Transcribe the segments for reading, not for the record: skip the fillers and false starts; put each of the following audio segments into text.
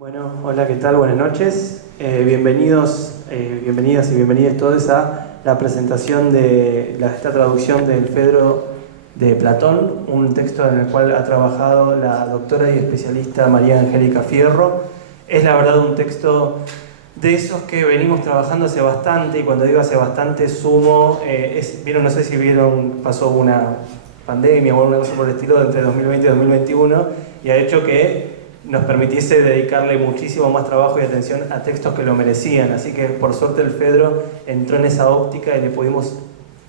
Bueno, hola, ¿qué tal? Buenas noches. Bienvenidos, bienvenidas y bienvenidos todos a la presentación de esta traducción del Fedro de Platón, un texto en el cual ha trabajado la doctora y especialista María Angélica Fierro. Es la verdad un texto de esos que venimos trabajando hace bastante, y cuando digo hace bastante sumo, vieron, no sé si vieron, pasó una pandemia o alguna cosa por el estilo entre 2020 y 2021, y ha hecho que nos permitiese dedicarle muchísimo más trabajo y atención a textos que lo merecían. Así que por suerte el Fedro entró en esa óptica y le pudimos,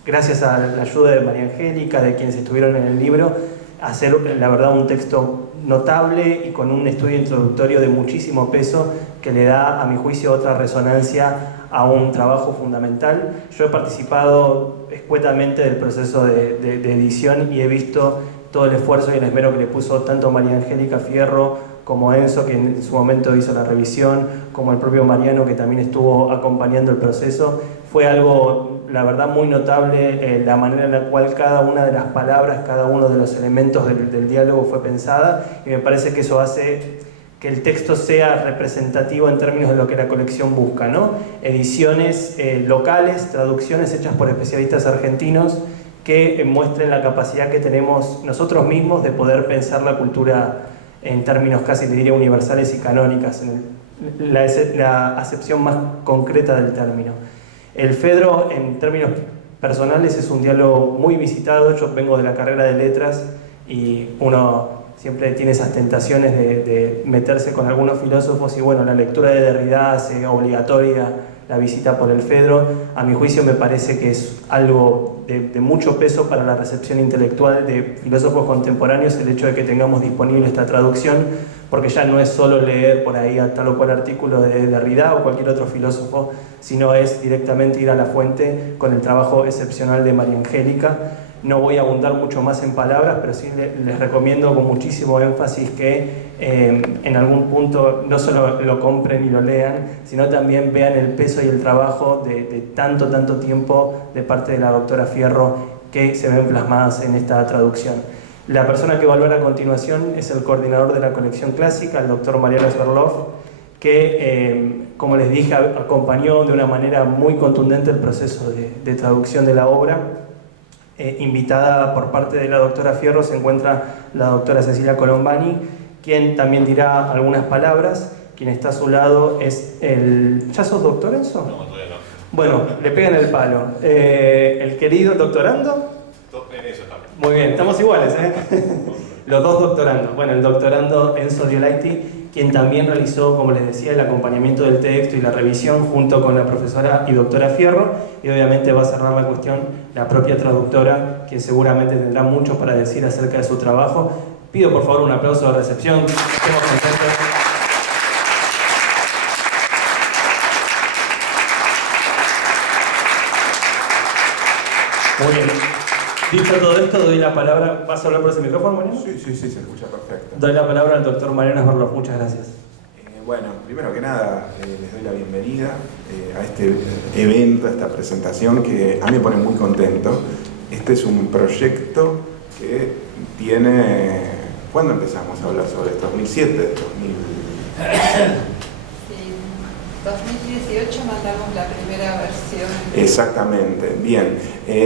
gracias a la ayuda de María Angélica, de quienes estuvieron en el libro, hacer la verdad un texto notable y con un estudio introductorio de muchísimo peso que le da, a mi juicio, otra resonancia a un trabajo fundamental. Yo he participado escuetamente del proceso de edición y he visto todo el esfuerzo y el esmero que le puso tanto María Angélica Fierro como Enzo, que en su momento hizo la revisión, como el propio Mariano, que también estuvo acompañando el proceso. Fue algo, la verdad, muy notable la manera en la cual cada una de las palabras, cada uno de los elementos del diálogo fue pensada, y me parece que eso hace que el texto sea representativo en términos de lo que la colección busca, ¿no? Ediciones locales, traducciones hechas por especialistas argentinos que muestren la capacidad que tenemos nosotros mismos de poder pensar la cultura en términos casi, te diría, universales y canónicas, en la acepción más concreta del término. El Fedro, en términos personales, es un diálogo muy visitado. Yo vengo de la carrera de letras y uno siempre tiene esas tentaciones de meterse con algunos filósofos, y bueno, la lectura de Derrida hace obligatoria la visita por el Fedro. A mi juicio me parece que es algo de mucho peso para la recepción intelectual de filósofos contemporáneos el hecho de que tengamos disponible esta traducción, porque ya no es solo leer por ahí a tal o cual artículo de Derrida o cualquier otro filósofo, sino es directamente ir a la fuente con el trabajo excepcional de María Angélica. No voy a abundar mucho más en palabras, pero sí les recomiendo con muchísimo énfasis que en algún punto no solo lo compren y lo lean, sino también vean el peso y el trabajo de tanto tiempo de parte de la doctora Fierro que se ven plasmadas en esta traducción. La persona que va a hablar a continuación es el coordinador de la colección clásica, el doctor Mariano Sverlov, que, como les dije, acompañó de una manera muy contundente el proceso de traducción de la obra. Invitada por parte de la doctora Fierro se encuentra la doctora Cecilia Colombani, quien también dirá algunas palabras. Quien está a su lado es el... ¿Ya sos doctor, Enzo? No, todavía no. Bueno, le pegan el palo. El querido doctorando. En eso estamos. Muy bien, estamos iguales, ¿eh? Los dos doctorandos. Bueno, el doctorando Enzo Diolaiti, quien también realizó, como les decía, el acompañamiento del texto y la revisión junto con la profesora y doctora Fierro, y obviamente va a cerrar la cuestión la propia traductora, que seguramente tendrá mucho para decir acerca de su trabajo. Pido por favor un aplauso de recepción. Estemos contentos. Muy bien. Dicho todo esto, doy la palabra... ¿Vas a hablar por ese micrófono, Mariano? Sí, se escucha perfecto. Doy la palabra al doctor Mariano Sverlov. Muchas gracias. Bueno, primero que nada, les doy la bienvenida a este evento, a esta presentación que a mí me pone muy contento. Este es un proyecto que tiene... ¿Cuándo empezamos a hablar sobre esto? ¿2007? Sí, 2018 mandamos la primera versión. Exactamente, bien.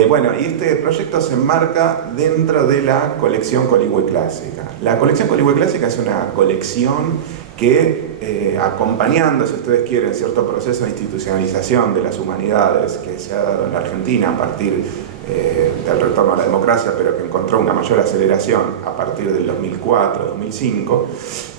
Bueno, y este proyecto se enmarca dentro de la colección Coligüe Clásica. La colección Coligüe Clásica es una colección que, acompañando, si ustedes quieren, cierto proceso de institucionalización de las humanidades que se ha dado en la Argentina a partir del retorno a la democracia, pero que encontró una mayor aceleración a partir del 2004-2005,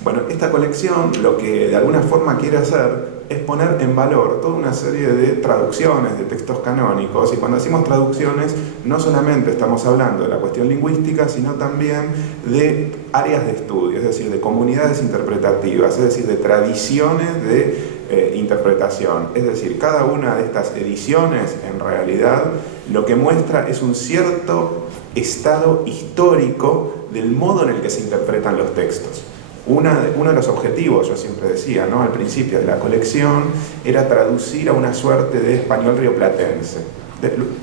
bueno, esta colección lo que de alguna forma quiere hacer es poner en valor toda una serie de traducciones de textos canónicos, y cuando decimos traducciones no solamente estamos hablando de la cuestión lingüística, sino también de áreas de estudio, es decir, de comunidades interpretativas, es decir, de tradiciones de interpretación. Es decir, cada una de estas ediciones en realidad lo que muestra es un cierto estado histórico del modo en el que se interpretan los textos. Uno de los objetivos, yo siempre decía, ¿no?, al principio de la colección, era traducir a una suerte de español rioplatense.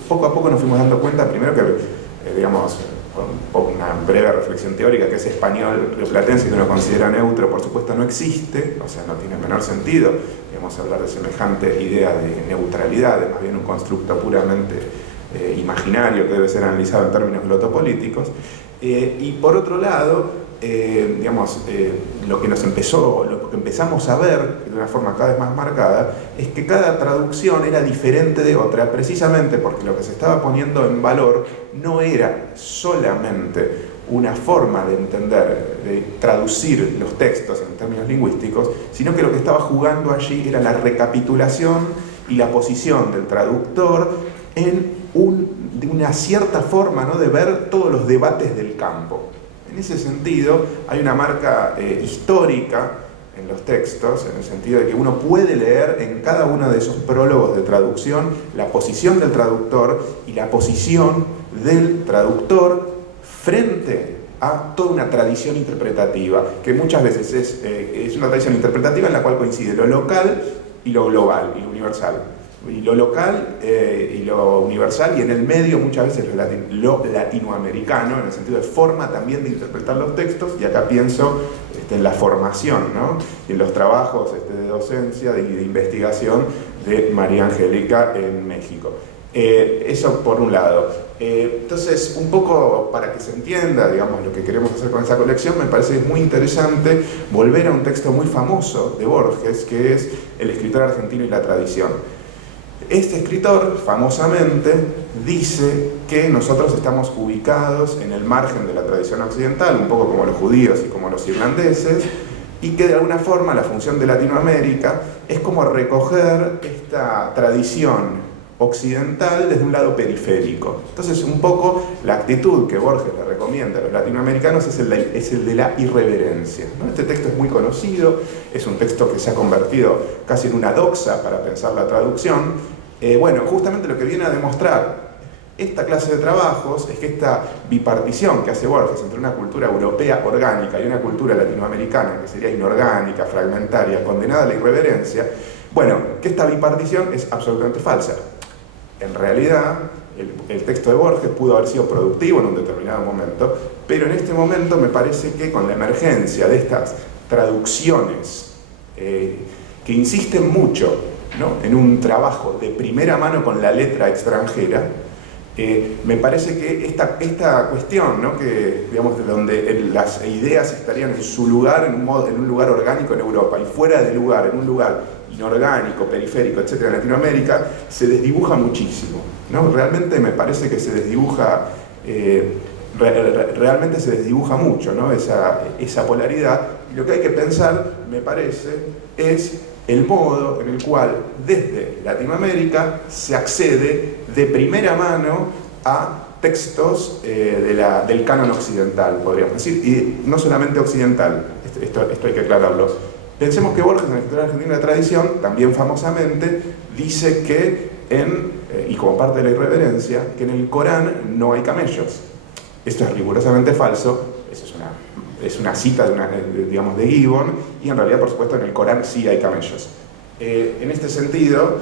Poco a poco nos fuimos dando cuenta, primero que, digamos, con una breve reflexión teórica, que es español rioplatense, que uno considera neutro, por supuesto no existe, o sea, no tiene el menor sentido, digamos, hablar de semejante idea de neutralidad, es más bien un constructo puramente imaginario que debe ser analizado en términos glotopolíticos. Y por otro lado, lo que empezamos a ver de una forma cada vez más marcada es que cada traducción era diferente de otra, precisamente porque lo que se estaba poniendo en valor no era solamente una forma de entender, de traducir los textos en términos lingüísticos, sino que lo que estaba jugando allí era la recapitulación y la posición del traductor de una cierta forma, ¿no?, de ver todos los debates del campo. En ese sentido, hay una marca histórica en los textos, en el sentido de que uno puede leer en cada uno de esos prólogos de traducción la posición del traductor y la posición del traductor frente a toda una tradición interpretativa, que muchas veces es una tradición interpretativa en la cual coincide lo local y lo global y lo universal. Y lo local y lo universal, y en el medio muchas veces lo latinoamericano, en el sentido de forma también de interpretar los textos, y acá pienso en la formación, ¿no?, y en los trabajos de docencia y de investigación de María Angélica en México. Eso por un lado. Entonces, un poco para que se entienda, digamos, lo que queremos hacer con esa colección, me parece muy interesante volver a un texto muy famoso de Borges, que es El escritor argentino y la tradición. Este escritor, famosamente, dice que nosotros estamos ubicados en el margen de la tradición occidental, un poco como los judíos y como los irlandeses, y que de alguna forma la función de Latinoamérica es como recoger esta tradición occidental desde un lado periférico. Entonces, un poco la actitud que Borges le recomienda a los latinoamericanos es el de la irreverencia, ¿no? Este texto es muy conocido, es un texto que se ha convertido casi en una doxa para pensar la traducción. Justamente lo que viene a demostrar esta clase de trabajos es que esta bipartición que hace Borges entre una cultura europea orgánica y una cultura latinoamericana que sería inorgánica, fragmentaria, condenada a la irreverencia, que esta bipartición es absolutamente falsa. En realidad, el texto de Borges pudo haber sido productivo en un determinado momento, pero en este momento me parece que con la emergencia de estas traducciones que insisten mucho, ¿no?, en un trabajo de primera mano con la letra extranjera, me parece que esta cuestión, ¿no?, que, digamos, donde las ideas estarían en su lugar, en un lugar orgánico en Europa, y fuera de lugar, en un lugar inorgánico, periférico, etcétera, en Latinoamérica, se desdibuja muchísimo, ¿no? Realmente me parece que se desdibuja, realmente se desdibuja mucho, ¿no?, esa polaridad. Y lo que hay que pensar, me parece, es el modo en el cual desde Latinoamérica se accede de primera mano a textos del canon occidental, podríamos decir, y no solamente occidental, esto hay que aclararlo. Pensemos que Borges, en el escritor argentino de la tradición, también famosamente, dice que y como parte de la irreverencia, que en el Corán no hay camellos. Esto es rigurosamente falso, eso es una cita de Gibbon, y en realidad, por supuesto, en el Corán sí hay camellos. En este sentido,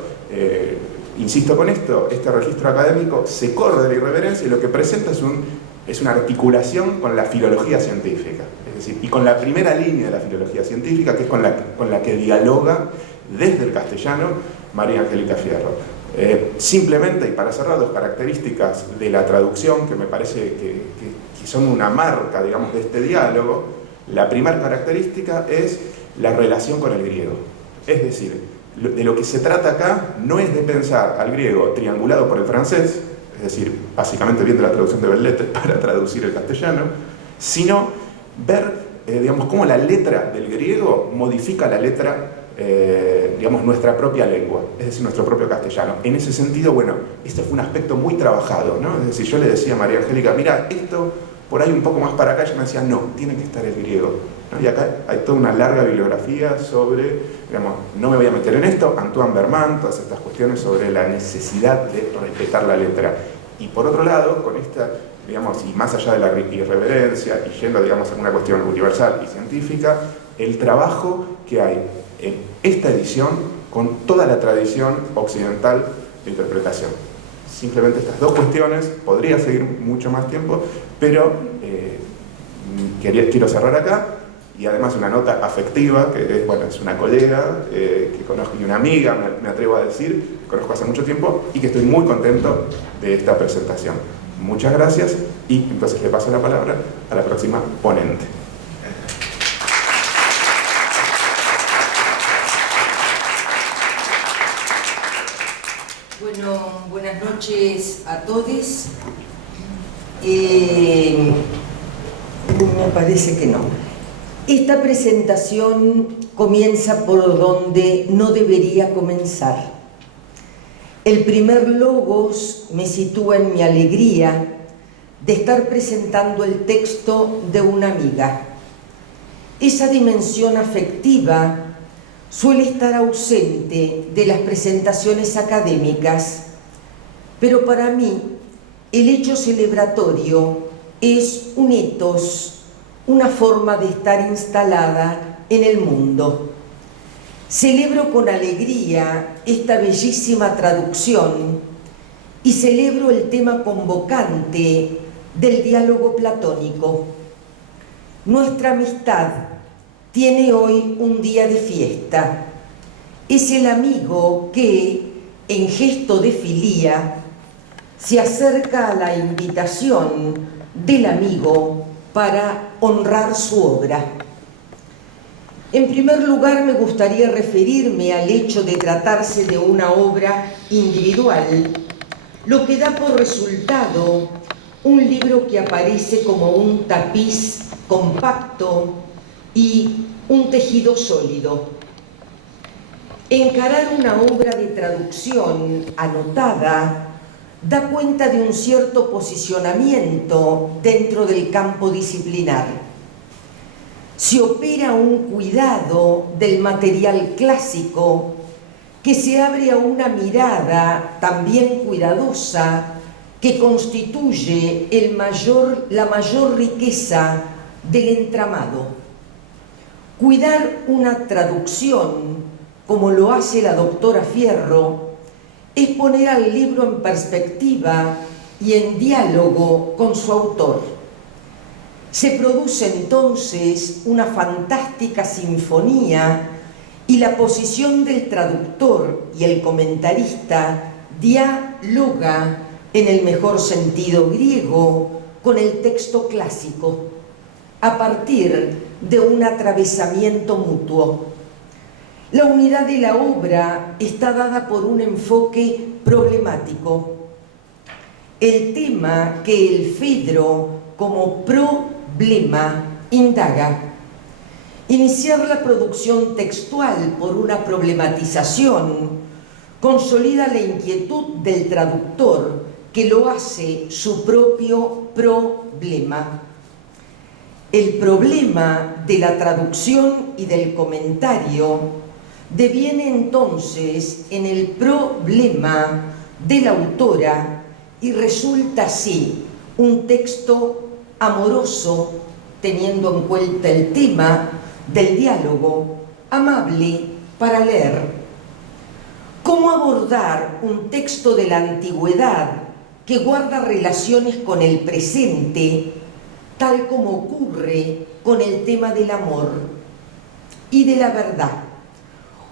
insisto con esto, este registro académico se corre de la irreverencia y lo que presenta es una articulación con la filología científica, es decir, y con la primera línea de la filología científica, que es con la que dialoga desde el castellano María Angélica Fierro. Simplemente, y para cerrar, dos características de la traducción que me parece que son una marca, digamos, de este diálogo. La primera característica es la relación con el griego. Es decir, de lo que se trata acá no es de pensar al griego triangulado por el francés, es decir, básicamente viendo la traducción de Bellettre para traducir el castellano, sino ver, digamos, cómo la letra del griego modifica la letra, digamos, nuestra propia lengua, es decir, nuestro propio castellano. En ese sentido, este fue un aspecto muy trabajado, ¿no? Es decir, yo le decía a María Angélica, mira, esto por ahí un poco más para acá, ella me decía, no, tiene que estar el griego, ¿no? Y acá hay toda una larga bibliografía sobre, digamos, no me voy a meter en esto, Antoine Berman, todas estas cuestiones sobre la necesidad de respetar la letra. Y por otro lado, con esta, digamos, y más allá de la irreverencia, y yendo, digamos, a una cuestión universal y científica, el trabajo que hay en esta edición con toda la tradición occidental de interpretación. Simplemente estas dos cuestiones, podría seguir mucho más tiempo, Pero quiero cerrar acá, y además una nota afectiva, que es una colega que conozco y una amiga, me atrevo a decir, que conozco hace mucho tiempo y que estoy muy contento de esta presentación. Muchas gracias y entonces le paso la palabra a la próxima ponente. Bueno, buenas noches a todos. Me parece que no. Esta presentación comienza por donde no debería comenzar. El primer logos me sitúa en mi alegría de estar presentando el texto de una amiga. Esa dimensión afectiva suele estar ausente de las presentaciones académicas, pero para mí el hecho celebratorio es un ethos, una forma de estar instalada en el mundo. Celebro con alegría esta bellísima traducción y celebro el tema convocante del diálogo platónico. Nuestra amistad tiene hoy un día de fiesta. Es el amigo que, en gesto de filía, se acerca a la invitación del amigo para honrar su obra. En primer lugar, me gustaría referirme al hecho de tratarse de una obra individual, lo que da por resultado un libro que aparece como un tapiz compacto y un tejido sólido. Encarar una obra de traducción anotada da cuenta de un cierto posicionamiento dentro del campo disciplinar. Se opera un cuidado del material clásico que se abre a una mirada también cuidadosa que constituye la mayor riqueza del entramado. Cuidar una traducción, como lo hace la doctora Fierro, es poner al libro en perspectiva y en diálogo con su autor. Se produce entonces una fantástica sinfonía y la posición del traductor y el comentarista dialoga, en el mejor sentido griego, con el texto clásico, a partir de un atravesamiento mutuo. La unidad de la obra está dada por un enfoque problemático. El tema que el Fedro como problema indaga. Iniciar la producción textual por una problematización consolida la inquietud del traductor, que lo hace su propio problema. El problema de la traducción y del comentario deviene entonces en el problema de la autora y resulta así un texto amoroso, teniendo en cuenta el tema del diálogo, amable para leer. ¿Cómo abordar un texto de la antigüedad que guarda relaciones con el presente, tal como ocurre con el tema del amor y de la verdad?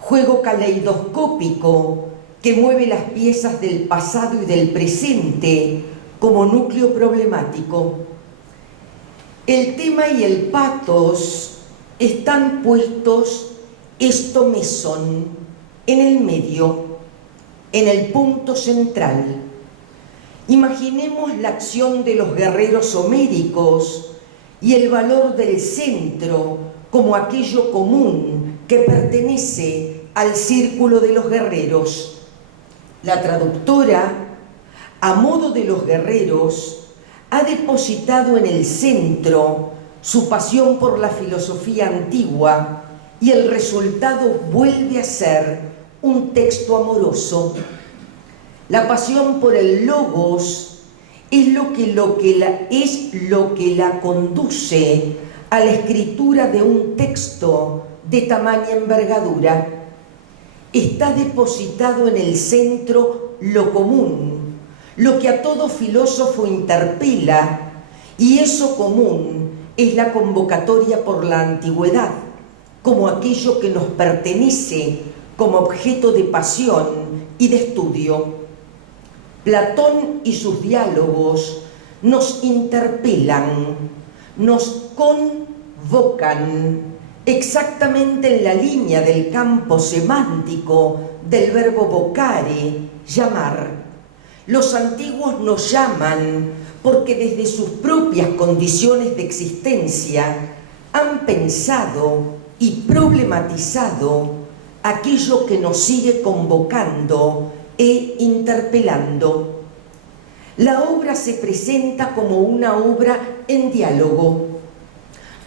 Juego caleidoscópico que mueve las piezas del pasado y del presente como núcleo problemático. El tema y el pathos están puestos esto mesón en el medio, en el punto central. Imaginemos la acción de los guerreros homéricos y el valor del centro como aquello común que pertenece al círculo de los guerreros. La traductora, a modo de los guerreros, ha depositado en el centro su pasión por la filosofía antigua y el resultado vuelve a ser un texto amoroso. La pasión por el logos es lo que la conduce a la escritura de un texto de tamaña envergadura. Está depositado en el centro lo común, lo que a todo filósofo interpela y eso común es la convocatoria por la antigüedad, como aquello que nos pertenece como objeto de pasión y de estudio. Platón y sus diálogos nos interpelan, nos convocan exactamente en la línea del campo semántico del verbo vocare, llamar. Los antiguos nos llaman porque desde sus propias condiciones de existencia han pensado y problematizado aquello que nos sigue convocando e interpelando. La obra se presenta como una obra en diálogo,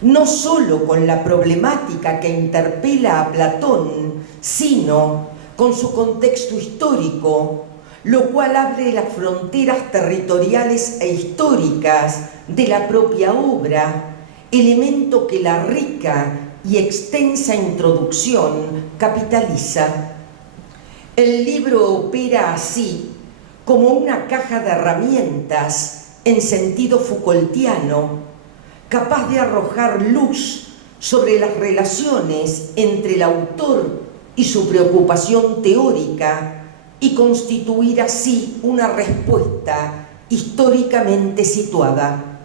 no solo con la problemática que interpela a Platón, sino con su contexto histórico, lo cual abre las fronteras territoriales e históricas de la propia obra, elemento que la rica y extensa introducción capitaliza. El libro opera así como una caja de herramientas en sentido Foucaultiano, capaz de arrojar luz sobre las relaciones entre el autor y su preocupación teórica y constituir así una respuesta históricamente situada.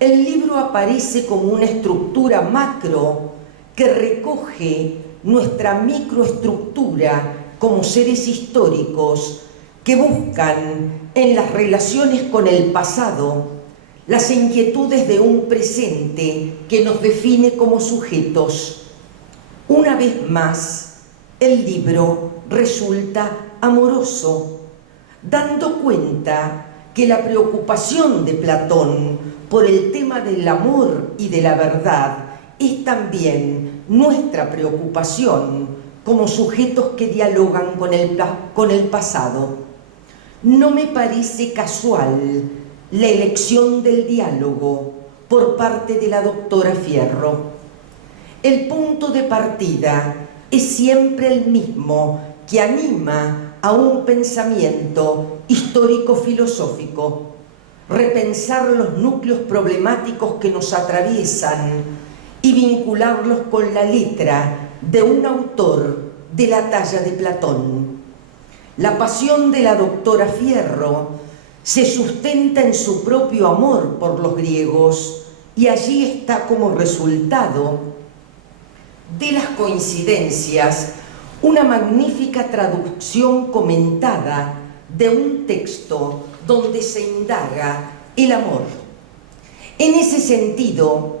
El libro aparece como una estructura macro que recoge nuestra microestructura como seres históricos que buscan en las relaciones con el pasado las inquietudes de un presente que nos define como sujetos. Una vez más, el libro resulta amoroso, dando cuenta que la preocupación de Platón por el tema del amor y de la verdad es también nuestra preocupación como sujetos que dialogan con el pasado. No me parece casual la elección del diálogo por parte de la doctora Fierro. El punto de partida es siempre el mismo que anima a un pensamiento histórico-filosófico, repensar los núcleos problemáticos que nos atraviesan y vincularlos con la letra de un autor de la talla de Platón. La pasión de la doctora Fierro se sustenta en su propio amor por los griegos y allí está como resultado de las coincidencias una magnífica traducción comentada de un texto donde se indaga el amor. En ese sentido,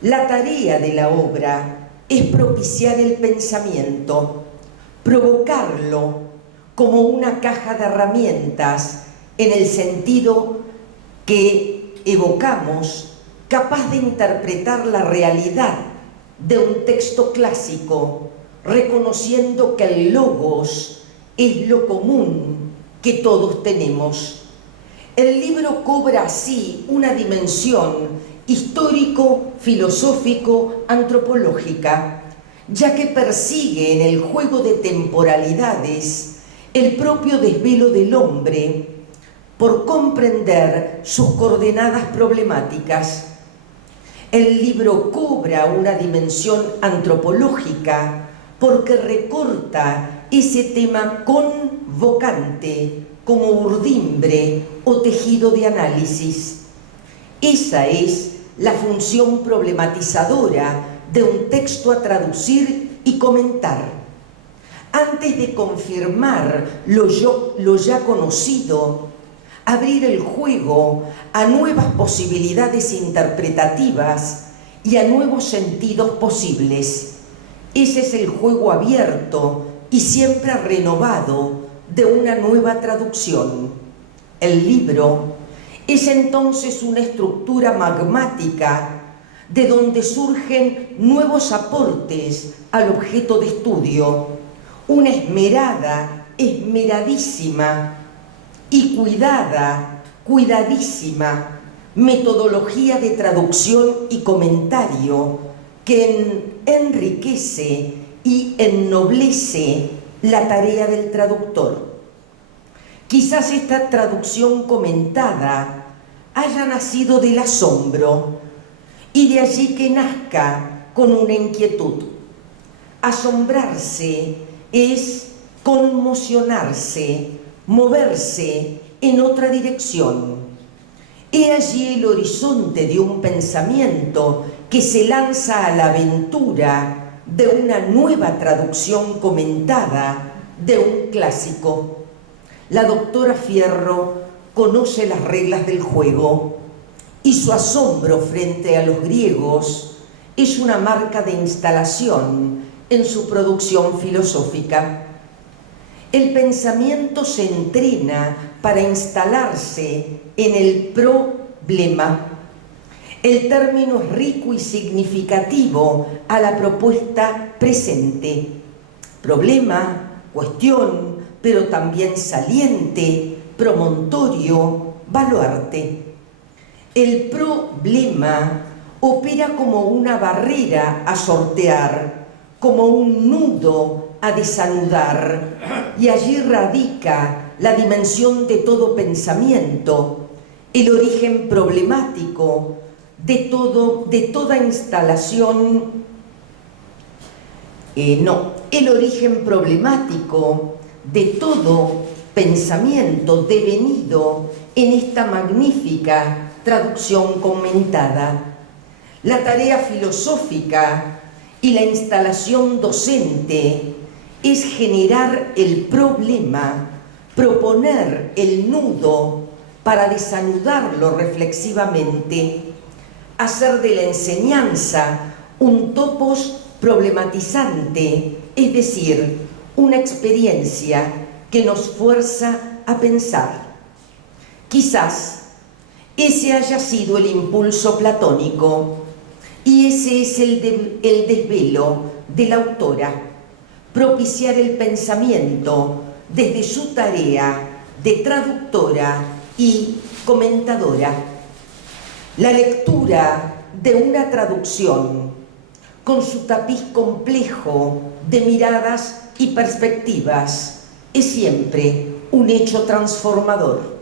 la tarea de la obra es propiciar el pensamiento, provocarlo como una caja de herramientas en el sentido que evocamos, capaz de interpretar la realidad de un texto clásico, reconociendo que el logos es lo común que todos tenemos. El libro cobra así una dimensión histórico-filosófico-antropológica, ya que persigue en el juego de temporalidades el propio desvelo del hombre por comprender sus coordenadas problemáticas. El libro cobra una dimensión antropológica porque recorta ese tema convocante como urdimbre o tejido de análisis. Esa es la función problematizadora de un texto a traducir y comentar. Antes de confirmar lo ya conocido, abrir el juego a nuevas posibilidades interpretativas y a nuevos sentidos posibles. Ese es el juego abierto y siempre renovado de una nueva traducción. El libro es entonces una estructura magmática de donde surgen nuevos aportes al objeto de estudio, una esmeradísima y cuidadísima metodología de traducción y comentario que enriquece y ennoblece la tarea del traductor. Quizás esta traducción comentada haya nacido del asombro y de allí que nazca con una inquietud. Asombrarse es conmocionarse, moverse en otra dirección. He allí el horizonte de un pensamiento que se lanza a la aventura de una nueva traducción comentada de un clásico. La doctora Fierro conoce las reglas del juego y su asombro frente a los griegos es una marca de instalación en su producción filosófica. El pensamiento se entrena para instalarse en el problema. El término es rico y significativo a la propuesta presente. Problema, cuestión, pero también saliente, promontorio, baluarte. El problema opera como una barrera a sortear, como un nudo a desanudar, y allí radica la dimensión de todo pensamiento, el origen problemático de toda instalación, el origen problemático de todo pensamiento devenido en esta magnífica traducción comentada. La tarea filosófica y la instalación docente es generar el problema, proponer el nudo para desanudarlo reflexivamente, hacer de la enseñanza un topos problematizante, es decir, una experiencia que nos fuerza a pensar. Quizás ese haya sido el impulso platónico y ese es el desvelo de la autora, propiciar el pensamiento desde su tarea de traductora y comentadora. La lectura de una traducción con su tapiz complejo de miradas y perspectivas es siempre un hecho transformador.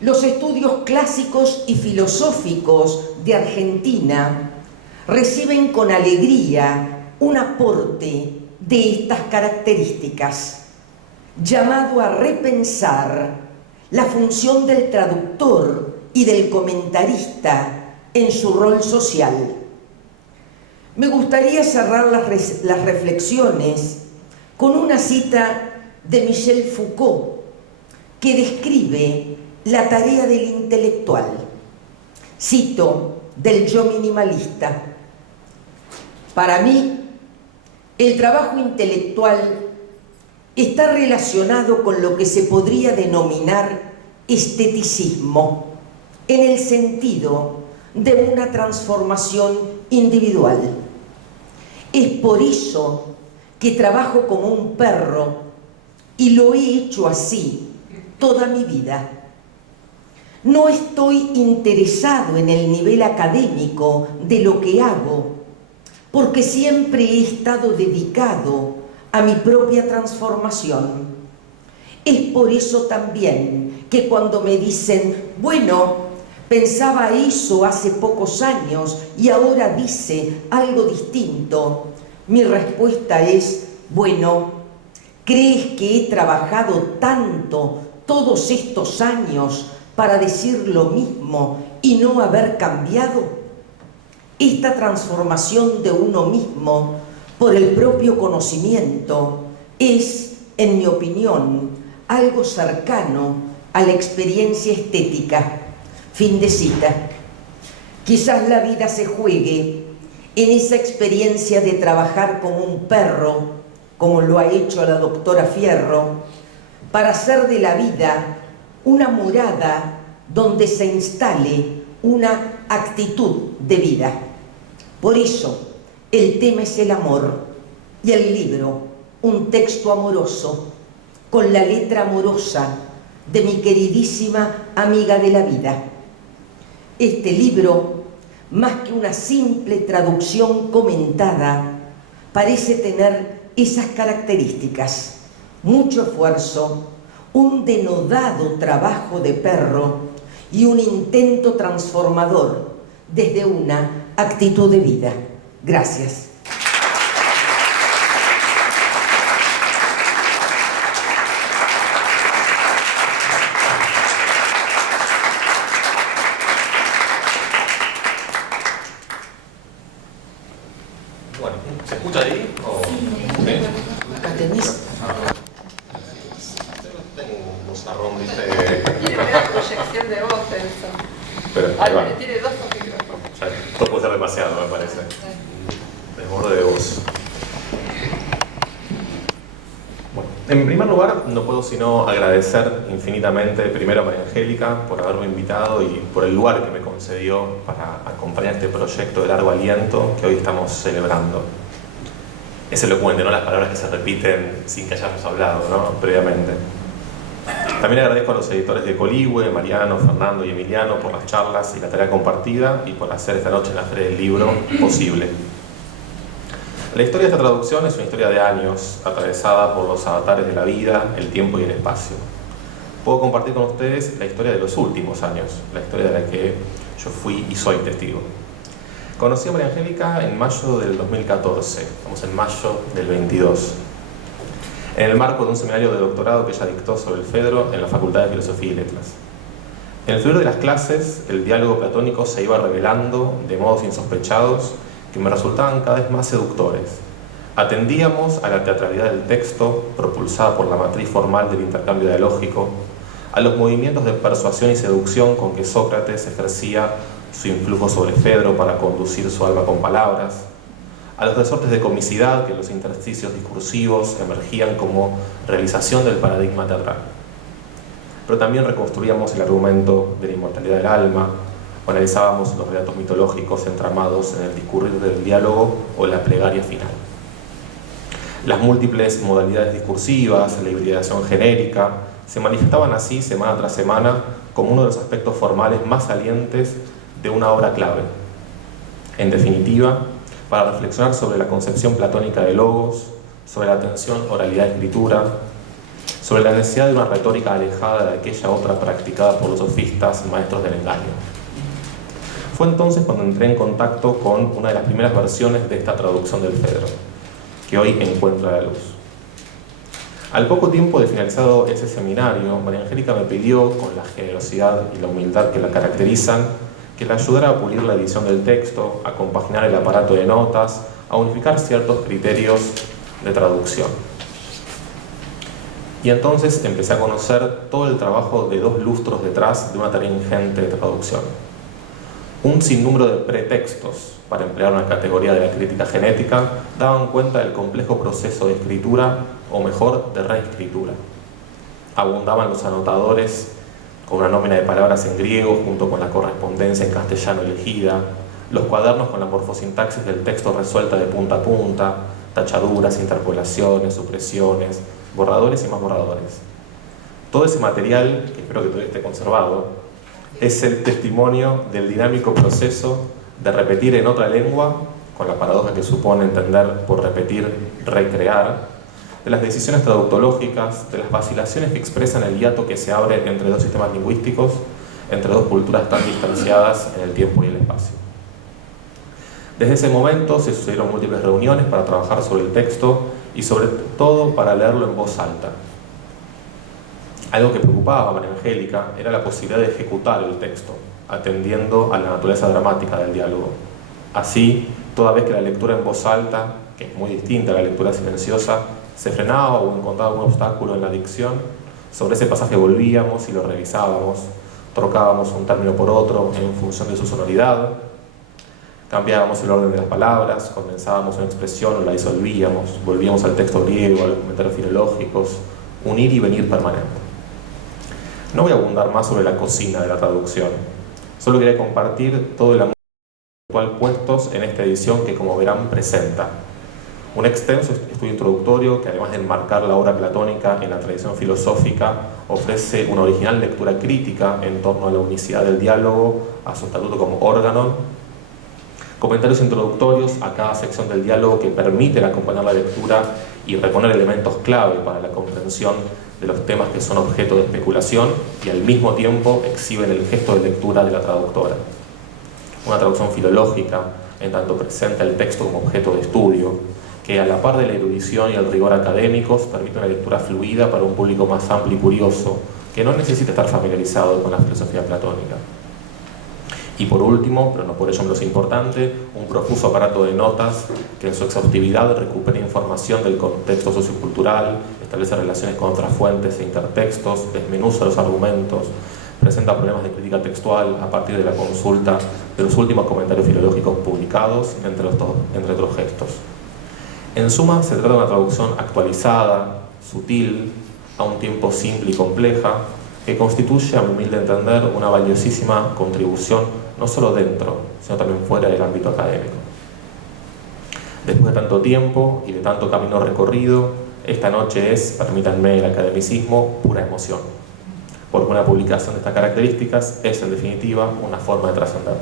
Los estudios clásicos y filosóficos de Argentina reciben con alegría un aporte de estas características, llamado a repensar la función del traductor y del comentarista en su rol social. Me gustaría cerrar las reflexiones con una cita de Michel Foucault que describe la tarea del intelectual. Cito del Yo minimalista: para mí, el trabajo intelectual está relacionado con lo que se podría denominar esteticismo, en el sentido de una transformación individual. Es por eso que trabajo como un perro y lo he hecho así toda mi vida. No estoy interesado en el nivel académico de lo que hago, porque siempre he estado dedicado a mi propia transformación. Es por eso también que cuando me dicen, bueno, pensaba eso hace pocos años y ahora dice algo distinto, mi respuesta es, bueno, ¿crees que he trabajado tanto todos estos años para decir lo mismo y no haber cambiado? Esta transformación de uno mismo por el propio conocimiento es, en mi opinión, algo cercano a la experiencia estética. Fin de cita. Quizás la vida se juegue en esa experiencia de trabajar como un perro, como lo ha hecho la doctora Fierro, para hacer de la vida una morada donde se instale una actitud de vida. Por eso, el tema es el amor y el libro, un texto amoroso, con la letra amorosa de mi queridísima amiga de la vida. Este libro, más que una simple traducción comentada, parece tener esas características: mucho esfuerzo, un denodado trabajo de perro y un intento transformador desde una actitud de vida. Gracias. Bueno, ¿se escucha ahí? ¿O? ¿Sí? Acá tenés. Tengo un bozarrón, ¿viste? Tiene una proyección de voz eso. Pero ahí va. Tiene dos micrófonos. O sea, esto puede ser demasiado, me parece. Desborde de voz. Bueno, en primer lugar, no puedo sino agradecer infinitamente primero a María Angélica por haberme invitado y por el lugar que me concedió para acompañar este proyecto de largo aliento que hoy estamos celebrando. Es elocuente, ¿no? Las palabras que se repiten sin que hayamos hablado, ¿no? Previamente. También agradezco a los editores de Coligüe, Mariano, Fernando y Emiliano por las charlas y la tarea compartida y por hacer esta noche en la Feria del Libro posible. La historia de esta traducción es una historia de años, atravesada por los avatares de la vida, el tiempo y el espacio. Puedo compartir con ustedes la historia de los últimos años, la historia de la que yo fui y soy testigo. Conocí a María Angélica en mayo del 2014, estamos en mayo del 22, en el marco de un seminario de doctorado que ella dictó sobre el Fedro en la Facultad de Filosofía y Letras. En el fluir de las clases, el diálogo platónico se iba revelando de modos insospechados que me resultaban cada vez más seductores. Atendíamos a la teatralidad del texto, propulsada por la matriz formal del intercambio dialógico, a los movimientos de persuasión y seducción con que Sócrates ejercía su influjo sobre Fedro para conducir su alma con palabras, a los resortes de comicidad que en los intersticios discursivos emergían como realización del paradigma teatral. Pero también reconstruíamos el argumento de la inmortalidad del alma, o analizábamos los relatos mitológicos entramados en el discurrir del diálogo o la plegaria final. Las múltiples modalidades discursivas, la hibridación genérica, se manifestaban así semana tras semana como uno de los aspectos formales más salientes de una obra clave. En definitiva, para reflexionar sobre la concepción platónica de logos, sobre la tensión oralidad-escritura, sobre la necesidad de una retórica alejada de aquella otra practicada por los sofistas maestros del engaño. Fue entonces cuando entré en contacto con una de las primeras versiones de esta traducción del Fedro, que hoy encuentra la luz. Al poco tiempo de finalizado ese seminario, María Angélica me pidió, con la generosidad y la humildad que la caracterizan, que la ayudara a pulir la edición del texto, a compaginar el aparato de notas, a unificar ciertos criterios de traducción. Y entonces empecé a conocer todo el trabajo de 2 lustros detrás de una tarea ingente de traducción. Un sinnúmero de pretextos, para emplear una categoría de la crítica genética, daban cuenta del complejo proceso de escritura, o mejor, de reescritura. Abundaban los anotadores con una nómina de palabras en griego junto con la correspondencia en castellano elegida, los cuadernos con la morfosintaxis del texto resuelta de punta a punta, tachaduras, interpolaciones, supresiones, borradores y más borradores. Todo ese material, que espero que todavía esté conservado, es el testimonio del dinámico proceso de repetir en otra lengua, con la paradoja que supone entender por repetir, recrear, de las decisiones traductológicas, de las vacilaciones que expresan el hiato que se abre entre 2 sistemas lingüísticos, entre 2 culturas tan distanciadas en el tiempo y el espacio. Desde ese momento se sucedieron múltiples reuniones para trabajar sobre el texto y sobre todo para leerlo en voz alta. Algo que preocupaba a María Angélica era la posibilidad de ejecutar el texto, atendiendo a la naturaleza dramática del diálogo. Así, toda vez que la lectura en voz alta, que es muy distinta a la lectura silenciosa, se frenaba o encontraba un obstáculo en la dicción, sobre ese pasaje volvíamos y lo revisábamos, trocábamos un término por otro en función de su sonoridad, cambiábamos el orden de las palabras, condensábamos una expresión o la disolvíamos, volvíamos al texto griego, a los comentarios filológicos, un ir y venir permanente. No voy a abundar más sobre la cocina de la traducción, solo quería compartir todo el amor actual puestos en esta edición que, como verán, presenta un extenso estudio introductorio que, además de enmarcar la obra platónica en la tradición filosófica, ofrece una original lectura crítica en torno a la unicidad del diálogo, a su estatuto como órgano, Comentarios introductorios a cada sección del diálogo que permiten acompañar la lectura y reponer elementos clave para la comprensión de los temas que son objeto de especulación y al mismo tiempo exhiben el gesto de lectura de la traductora. Una traducción filológica, en tanto presenta el texto como objeto de estudio, que a la par de la erudición y el rigor académicos permite una lectura fluida para un público más amplio y curioso, que no necesita estar familiarizado con la filosofía platónica. Y por último, pero no por ello menos importante, un profuso aparato de notas que en su exhaustividad recupera información del contexto sociocultural, establece relaciones con otras fuentes e intertextos, desmenuza los argumentos, presenta problemas de crítica textual a partir de la consulta de los últimos comentarios filológicos publicados, entre otros gestos. En suma, se trata de una traducción actualizada, sutil, a un tiempo simple y compleja, que constituye, a mi humilde entender, una valiosísima contribución no solo dentro, sino también fuera del ámbito académico. Después de tanto tiempo y de tanto camino recorrido, esta noche es, permítanme el academicismo, pura emoción, porque una publicación de estas características es, en definitiva, una forma de trascender.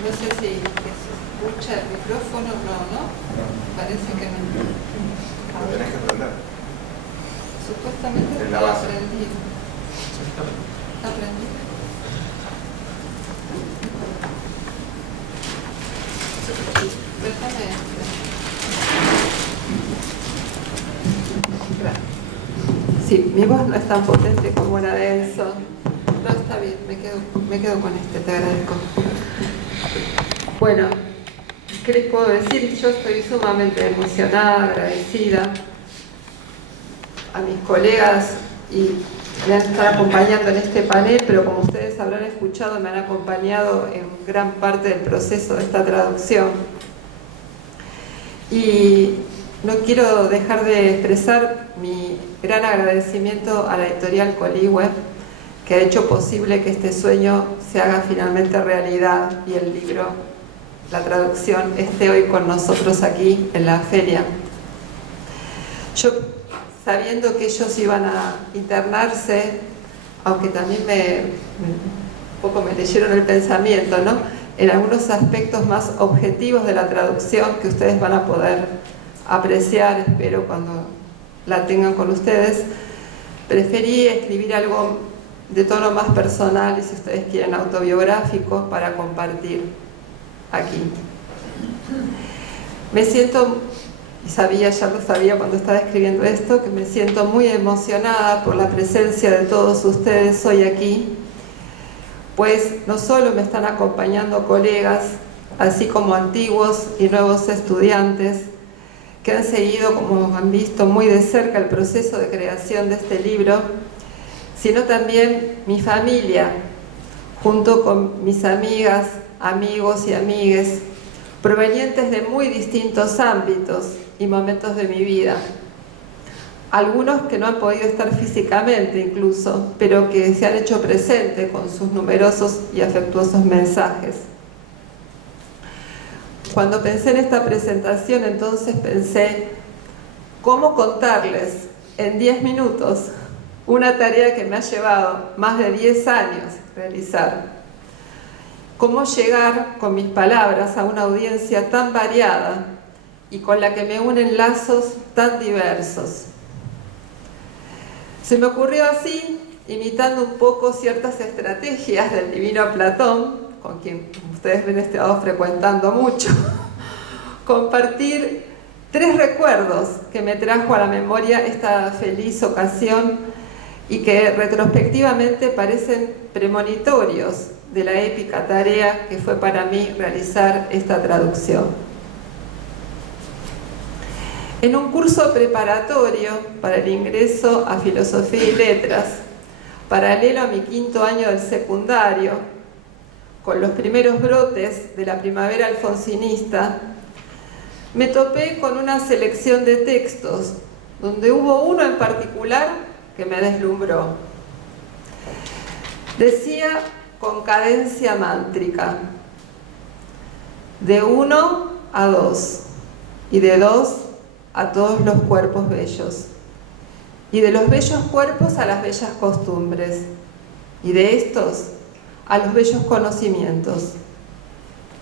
No sé si se escucha el micrófono, no. Parece que no. Lo tenés que aprender. Supuestamente En la está base. aprendido. Está aprendido. Déjame. Gracias. Sí, mi voz no es tan potente como la de Enzo. No, está bien, me quedo con este, te agradezco. Bueno, ¿qué les puedo decir? Yo estoy sumamente emocionada, agradecida a mis colegas y me han estado acompañando en este panel, pero como ustedes habrán escuchado, me han acompañado en gran parte del proceso de esta traducción. Y no quiero dejar de expresar mi gran agradecimiento a la editorial Coligüe, que ha hecho posible que este sueño se haga finalmente realidad y el libro, la traducción, esté hoy con nosotros aquí en la feria. Yo, sabiendo que ellos iban a internarse, aunque también un poco me leyeron el pensamiento, ¿no?, en algunos aspectos más objetivos de la traducción que ustedes van a poder apreciar, espero, cuando la tengan con ustedes, preferí escribir algo de tono más personal y, si ustedes quieren, autobiográfico, para compartir aquí. Me siento, y ya lo sabía cuando estaba escribiendo esto, que me siento muy emocionada por la presencia de todos ustedes hoy aquí, pues no solo me están acompañando colegas, así como antiguos y nuevos estudiantes, que han seguido, como han visto, muy de cerca el proceso de creación de este libro, sino también mi familia, junto con mis amigas, amigos y amigues, provenientes de muy distintos ámbitos y momentos de mi vida. Algunos que no han podido estar físicamente incluso, pero que se han hecho presentes con sus numerosos y afectuosos mensajes. Cuando pensé en esta presentación, entonces pensé cómo contarles en 10 minutos una tarea que me ha llevado más de 10 años realizar. Cómo llegar con mis palabras a una audiencia tan variada y con la que me unen lazos tan diversos. Se me ocurrió así, imitando un poco ciertas estrategias del divino Platón, con quien ustedes me han estado frecuentando mucho, compartir 3 recuerdos que me trajo a la memoria esta feliz ocasión y que retrospectivamente parecen premonitorios de la épica tarea que fue para mí realizar esta traducción. En un curso preparatorio para el ingreso a Filosofía y Letras, paralelo a mi 5º año del secundario, con los primeros brotes de la primavera alfonsinista, me topé con una selección de textos, donde hubo uno en particular que me deslumbró. Decía con cadencia mántrica: de 1 a 2, y de 2 a todos los cuerpos bellos, y de los bellos cuerpos a las bellas costumbres, y de estos a los bellos conocimientos,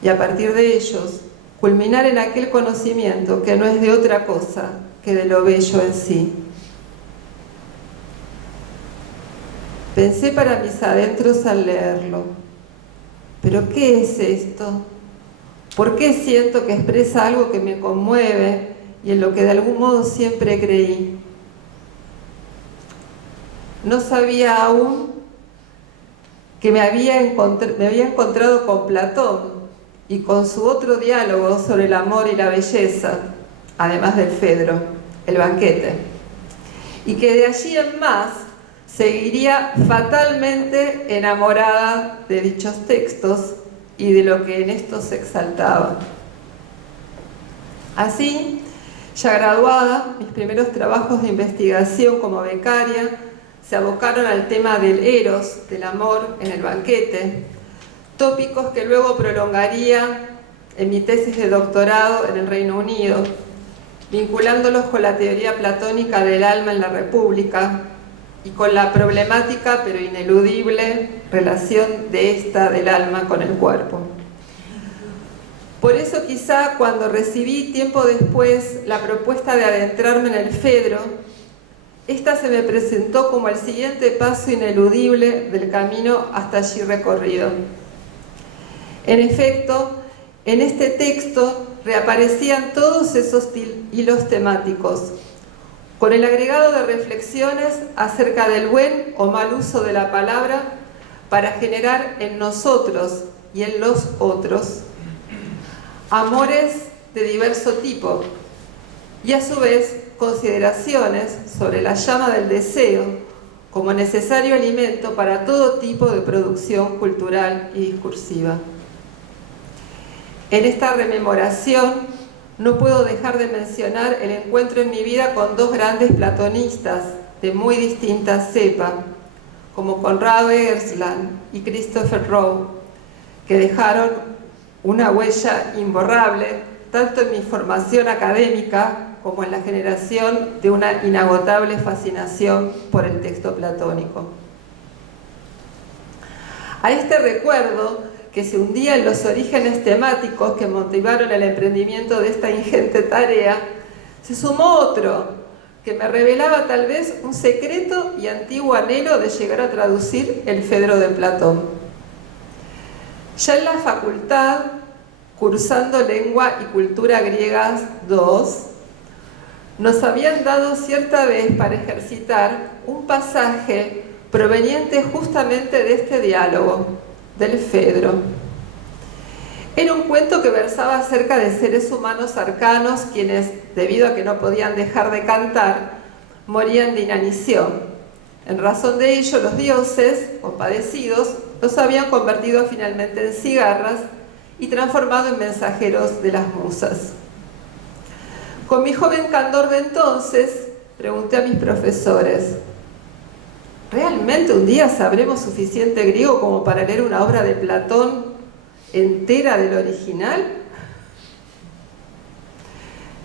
y a partir de ellos culminar en aquel conocimiento que no es de otra cosa que de lo bello en sí. Pensé para mis adentros al leerlo, ¿pero qué es esto? ¿Por qué siento que expresa algo que me conmueve y en lo que de algún modo siempre creí? No sabía aún que me había encontrado con Platón y con su otro diálogo sobre el amor y la belleza, además del Fedro, el banquete, y que de allí en más seguiría fatalmente enamorada de dichos textos y de lo que en estos se exaltaba. Así, ya graduada, mis primeros trabajos de investigación como becaria se abocaron al tema del eros, del amor en el banquete, tópicos que luego prolongaría en mi tesis de doctorado en el Reino Unido, vinculándolos con la teoría platónica del alma en la República y con la problemática pero ineludible relación de esta del alma con el cuerpo. Por eso quizá cuando recibí tiempo después la propuesta de adentrarme en el Fedro, esta se me presentó como el siguiente paso ineludible del camino hasta allí recorrido. En efecto, en este texto reaparecían todos esos hilos temáticos, con el agregado de reflexiones acerca del buen o mal uso de la palabra para generar en nosotros y en los otros amores de diverso tipo y a su vez consideraciones sobre la llama del deseo como necesario alimento para todo tipo de producción cultural y discursiva. En esta rememoración no puedo dejar de mencionar el encuentro en mi vida con dos grandes platonistas de muy distinta cepa, como Conrado Egersland y Christopher Rowe, que dejaron una huella imborrable tanto en mi formación académica como en la generación de una inagotable fascinación por el texto platónico. A este recuerdo, que se hundía en los orígenes temáticos que motivaron el emprendimiento de esta ingente tarea, se sumó otro que me revelaba tal vez un secreto y antiguo anhelo de llegar a traducir el Fedro de Platón. Ya en la facultad, cursando Lengua y Cultura Griegas II, nos habían dado cierta vez para ejercitar un pasaje proveniente justamente de este diálogo, del Fedro. Era un cuento que versaba acerca de seres humanos arcanos quienes, debido a que no podían dejar de cantar, morían de inanición. En razón de ello, los dioses, compadecidos, los habían convertido finalmente en cigarras y transformado en mensajeros de las musas. Con mi joven candor de entonces, pregunté a mis profesores: ¿realmente un día sabremos suficiente griego como para leer una obra de Platón entera del original?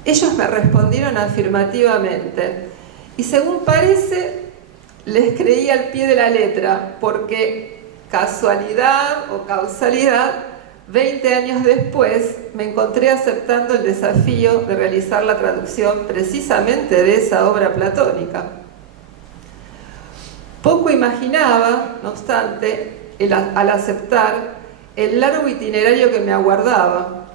Ellos me respondieron afirmativamente, y según parece, les creí al pie de la letra, porque casualidad o causalidad, 20 años después me encontré aceptando el desafío de realizar la traducción precisamente de esa obra platónica. Poco imaginaba, no obstante, al aceptar el largo itinerario que me aguardaba.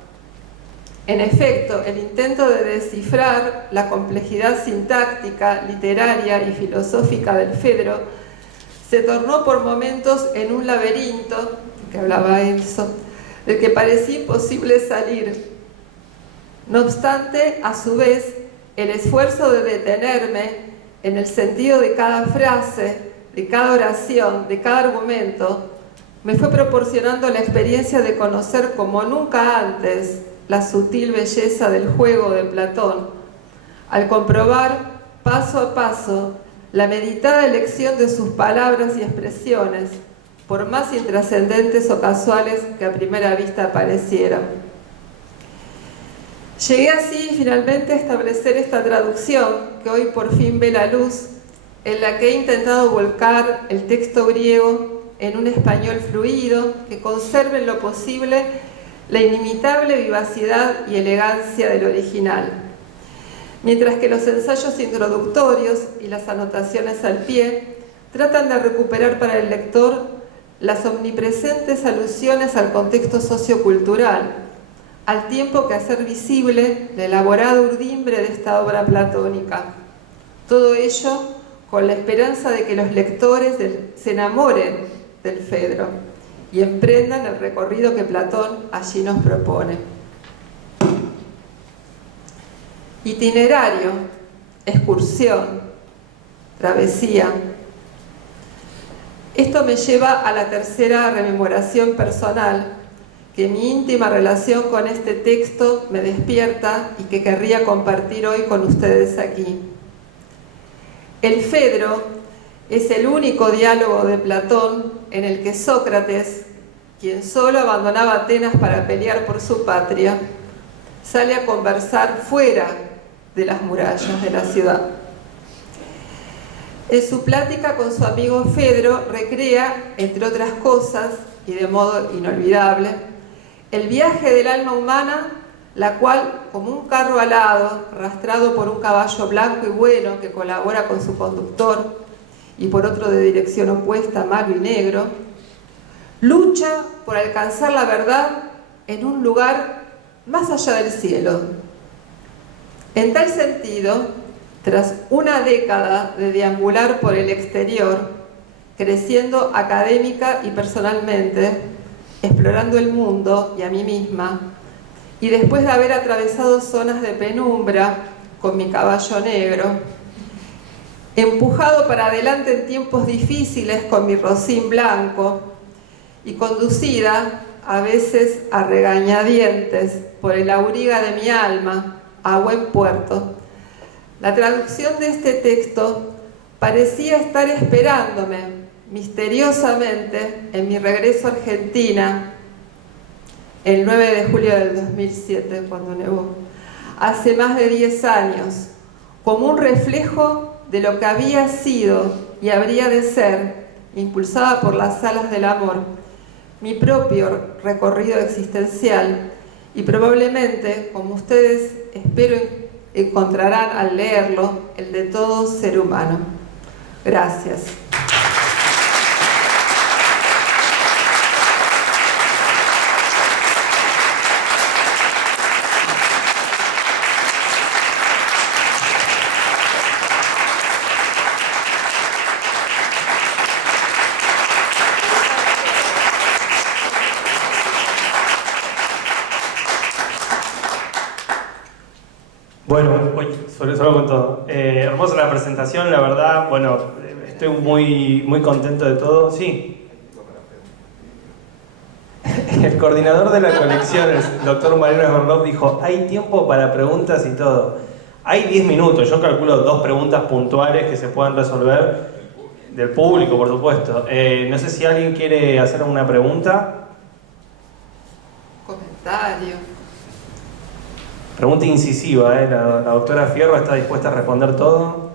En efecto, el intento de descifrar la complejidad sintáctica, literaria y filosófica del Fedro se tornó por momentos en un laberinto, que hablaba Enzo, del que parecía imposible salir. No obstante, a su vez, el esfuerzo de detenerme en el sentido de cada frase, de cada oración, de cada argumento, me fue proporcionando la experiencia de conocer como nunca antes la sutil belleza del juego de Platón, al comprobar paso a paso la meditada elección de sus palabras y expresiones, por más intrascendentes o casuales que a primera vista parecieran. Llegué así finalmente a establecer esta traducción que hoy por fin ve la luz, en la que he intentado volcar el texto griego en un español fluido que conserve en lo posible la inimitable vivacidad y elegancia del original, mientras que los ensayos introductorios y las anotaciones al pie tratan de recuperar para el lector las omnipresentes alusiones al contexto sociocultural, al tiempo que hacer visible la elaborada urdimbre de esta obra platónica. Todo ello con la esperanza de que los lectores se enamoren del Fedro y emprendan el recorrido que Platón allí nos propone. Itinerario, excursión, travesía. Esto me lleva a la tercera rememoración personal, que mi íntima relación con este texto me despierta y que querría compartir hoy con ustedes aquí. El Fedro es el único diálogo de Platón en el que Sócrates, quien solo abandonaba Atenas para pelear por su patria, sale a conversar fuera de las murallas de la ciudad. En su plática con su amigo Fedro recrea, entre otras cosas, y de modo inolvidable, el viaje del alma humana, la cual, como un carro alado, arrastrado por un caballo blanco y bueno que colabora con su conductor, y por otro de dirección opuesta, malo y negro, lucha por alcanzar la verdad en un lugar más allá del cielo. En tal sentido, tras una década de deambular por el exterior, creciendo académica y personalmente, explorando el mundo y a mí misma, y después de haber atravesado zonas de penumbra con mi caballo negro, empujado para adelante en tiempos difíciles con mi rocín blanco y conducida a veces a regañadientes por el auriga de mi alma a buen puerto, la traducción de este texto parecía estar esperándome misteriosamente en mi regreso a Argentina el 9 de julio del 2007, cuando nevó, hace más de 10 años, como un reflejo de lo que había sido y habría de ser, impulsada por las alas del amor, mi propio recorrido existencial, y probablemente, como ustedes espero encontrarán al leerlo, el de todo ser humano. Gracias. Bueno, solo con todo. Hermosa la presentación, la verdad. Bueno, estoy muy contento de todo. Sí. El coordinador de la colección, el doctor Mariano Gorlov, dijo: hay tiempo para preguntas y todo. Hay 10 minutos, yo calculo 2 preguntas puntuales que se puedan resolver del público, por supuesto. No sé si alguien quiere hacer alguna pregunta. Comentario. Pregunta incisiva, la doctora Fierro está dispuesta a responder todo.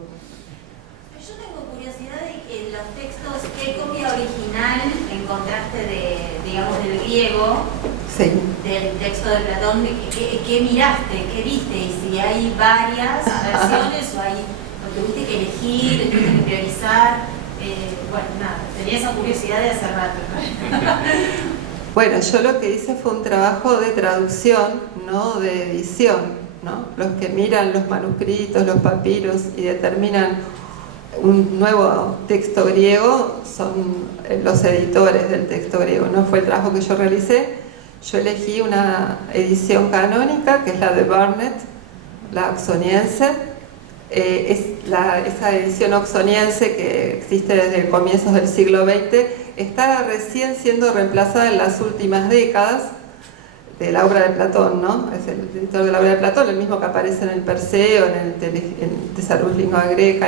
Yo tengo curiosidad de que los textos, ¿qué copia original encontraste del griego, Sí. del texto de Platón? ¿Qué miraste? ¿Qué viste? Y si hay varias versiones o tuviste que elegir, tuviste que priorizar. Bueno, nada, tenía esa curiosidad de hace rato. Bueno, yo lo que hice fue un trabajo de traducción, no de edición, ¿no? Los que miran los manuscritos, los papiros y determinan un nuevo texto griego son los editores del texto griego. No fue el trabajo que yo realicé. Yo elegí una edición canónica, que es la de Burnet, la oxoniense. Esa edición oxoniense que existe desde comienzos del siglo XX está recién siendo reemplazada en las últimas décadas de la obra de Platón, ¿no? Es el editor de la obra de Platón, el mismo que aparece en el Perseo, en el Thesaurus Lingua Greca,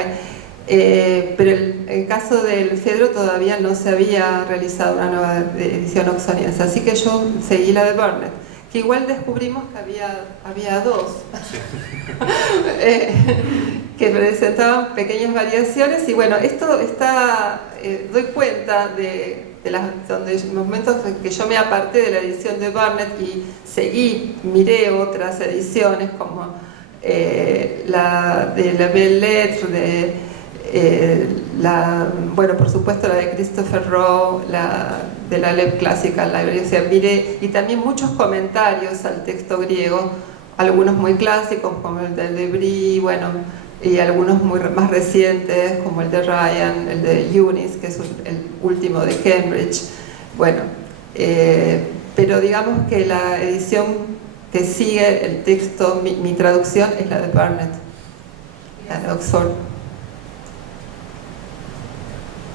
pero en el caso del Fedro todavía no se había realizado una nueva edición oxoniense, así que yo seguí la de Burnet, que igual descubrimos que había dos, que presentaban pequeñas variaciones, y bueno, esto está, doy cuenta de los momentos en que yo me aparté de la edición de Barnett y miré otras ediciones como la de la Belles Lettres, bueno, por supuesto la de Christopher Rowe, de la Lev Classical Library, o sea, miré, y también muchos comentarios al texto griego, algunos muy clásicos como el de Debris, bueno, y algunos más recientes como el de Ryan, el de Eunice, que es el último de Cambridge. Bueno, pero digamos que la edición que sigue el texto, mi traducción, es la de Barnett, la de Oxford.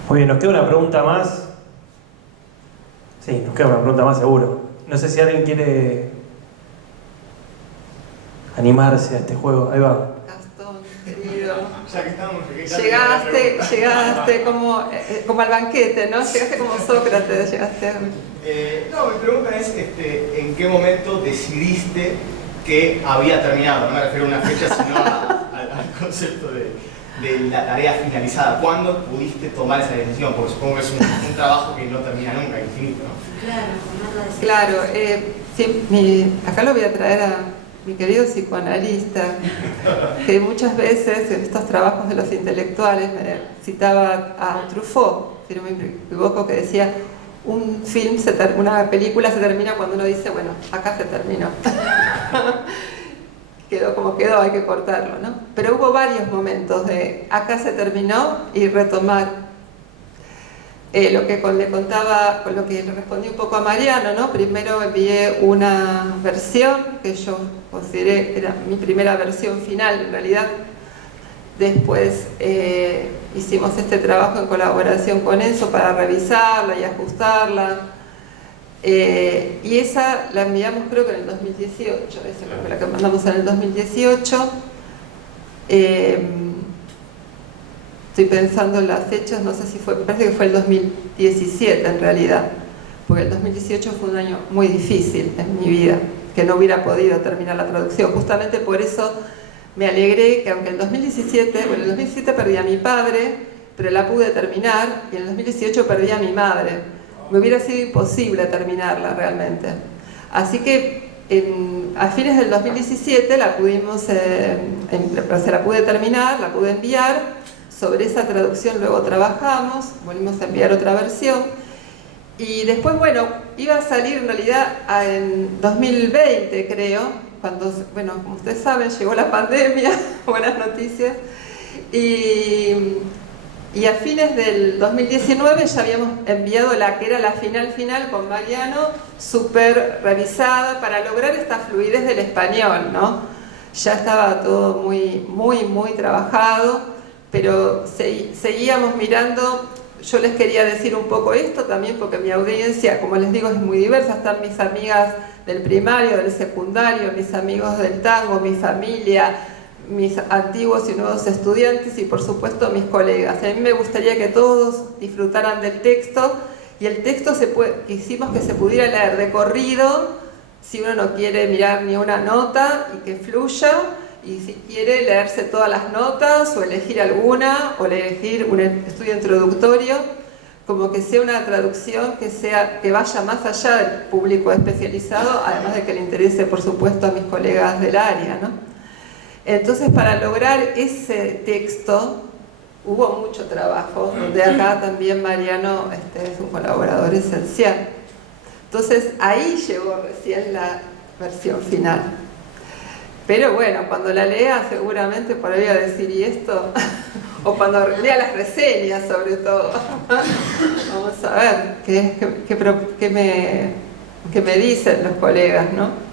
Muy bien, nos queda una pregunta más. Sí, nos queda una pregunta más seguro. No sé si alguien quiere animarse a este juego. Ahí va. Gastón, querido. Ya que estamos, Llegaste como al banquete, ¿no? Llegaste como Sócrates, llegaste. No, mi pregunta es, ¿en qué momento decidiste que había terminado? No me refiero a una fecha, sino al concepto de la tarea finalizada. ¿Cuándo pudiste tomar esa decisión? Porque supongo que es un trabajo que no termina nunca, infinito, ¿no? Claro, sí, acá lo voy a traer a mi querido psicoanalista, que muchas veces en estos trabajos de los intelectuales me citaba a Truffaut, si no me equivoco, que decía: una película se termina cuando uno dice, bueno, acá se terminó. Quedó como quedó, hay que cortarlo, ¿no? Pero hubo varios momentos de acá se terminó y retomar lo que le contaba, con lo que le respondí un poco a Mariano, ¿no? Primero envié una versión que yo consideré que era mi primera versión final en realidad. Después hicimos este trabajo en colaboración con Enzo para revisarla y ajustarla. Y esa la enviamos creo que en el 2018, esa fue la que mandamos en el 2018. Estoy pensando en las fechas, no sé si fue, me parece que fue el 2017 en realidad, porque el 2018 fue un año muy difícil en mi vida, que no hubiera podido terminar la traducción. Justamente por eso me alegré que aunque en el 2017, bueno, en el 2017 perdí a mi padre, pero la pude terminar, y en el 2018 perdí a mi madre. Me hubiera sido imposible terminarla realmente. Así que a fines del 2017 la pude terminar, la pude enviar. Sobre esa traducción luego trabajamos, volvimos a enviar otra versión. Y después, bueno, iba a salir en realidad en 2020, creo, cuando, bueno, como ustedes saben, llegó la pandemia, buenas noticias. Y a fines del 2019 ya habíamos enviado la que era la final con Mariano, súper revisada, para lograr esta fluidez del español, ¿no? Ya estaba todo muy trabajado, pero seguíamos mirando. Yo les quería decir un poco esto también porque mi audiencia, como les digo, es muy diversa. Están mis amigas del primario, del secundario, mis amigos del tango, mi familia, mis antiguos y nuevos estudiantes y por supuesto mis colegas. A mí me gustaría que todos disfrutaran del texto, y el texto quisimos que se pudiera leer de corrido si uno no quiere mirar ni una nota, y que fluya, y si quiere leerse todas las notas o elegir alguna o elegir un estudio introductorio, como que sea una traducción que vaya más allá del público especializado, además de que le interese por supuesto a mis colegas del área, ¿no? Entonces, para lograr ese texto hubo mucho trabajo, donde acá también Mariano es un colaborador esencial. Entonces ahí llegó recién la versión final. Pero bueno, cuando la lea seguramente por ahí voy a decir, ¿y esto? O cuando lea las reseñas sobre todo. Vamos a ver qué me dicen los colegas, ¿no?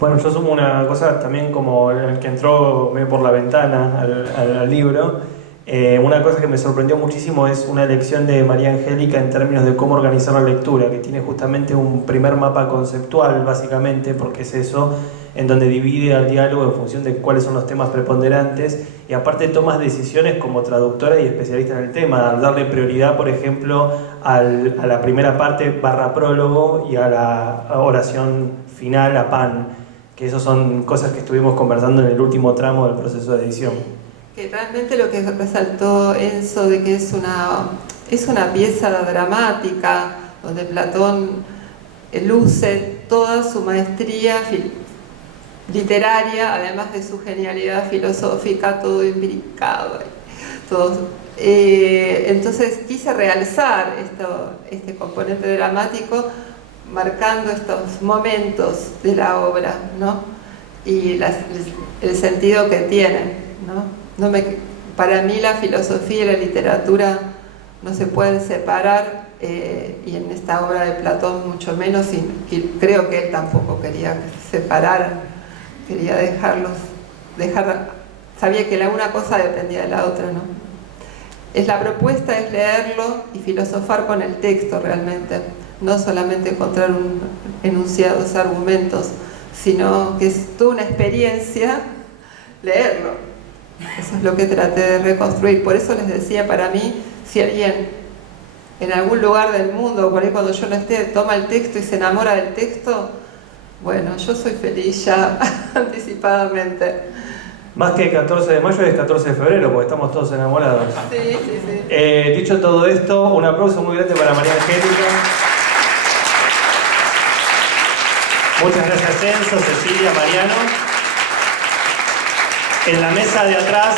Bueno, yo sumo una cosa también como el que entró medio por la ventana al libro, Una cosa que me sorprendió muchísimo es una elección de María Angélica en términos de cómo organizar la lectura, que tiene justamente un primer mapa conceptual, básicamente, porque es eso, en donde divide al diálogo en función de cuáles son los temas preponderantes, y aparte tomas decisiones como traductora y especialista en el tema, al darle prioridad, por ejemplo, a la primera parte / prólogo y a la oración final, a PAN, que esas son cosas que estuvimos conversando en el último tramo del proceso de edición. Que realmente lo que resaltó Enzo de que es una pieza dramática donde Platón luce toda su maestría literaria, además de su genialidad filosófica, todo imbricado. Entonces quise realzar este componente dramático marcando estos momentos de la obra, ¿no? Y el sentido que tienen, ¿no? Para mí la filosofía y la literatura no se pueden separar, y en esta obra de Platón mucho menos, y creo que él tampoco quería que se separaran, quería sabía que la una cosa dependía de la otra, ¿no? La propuesta es leerlo y filosofar con el texto realmente, no solamente encontrar enunciados, argumentos, sino que es toda una experiencia leerlo. Eso es lo que traté de reconstruir. Por eso les decía, para mí, si alguien en algún lugar del mundo, por ahí cuando yo no esté, toma el texto y se enamora del texto, bueno, yo soy feliz ya anticipadamente. Más que el 14 de mayo es 14 de febrero, porque estamos todos enamorados. Sí. Dicho todo esto, un aplauso muy grande para María Angélica. Muchas gracias, Enzo, Cecilia, Mariano. En la mesa de atrás,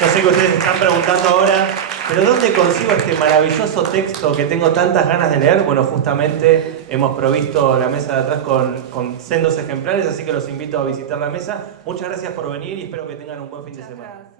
yo sé que ustedes están preguntando ahora, ¿pero dónde consigo este maravilloso texto que tengo tantas ganas de leer? Bueno, justamente hemos provisto la mesa de atrás con sendos ejemplares, así que los invito a visitar la mesa. Muchas gracias por venir y espero que tengan un buen fin de semana.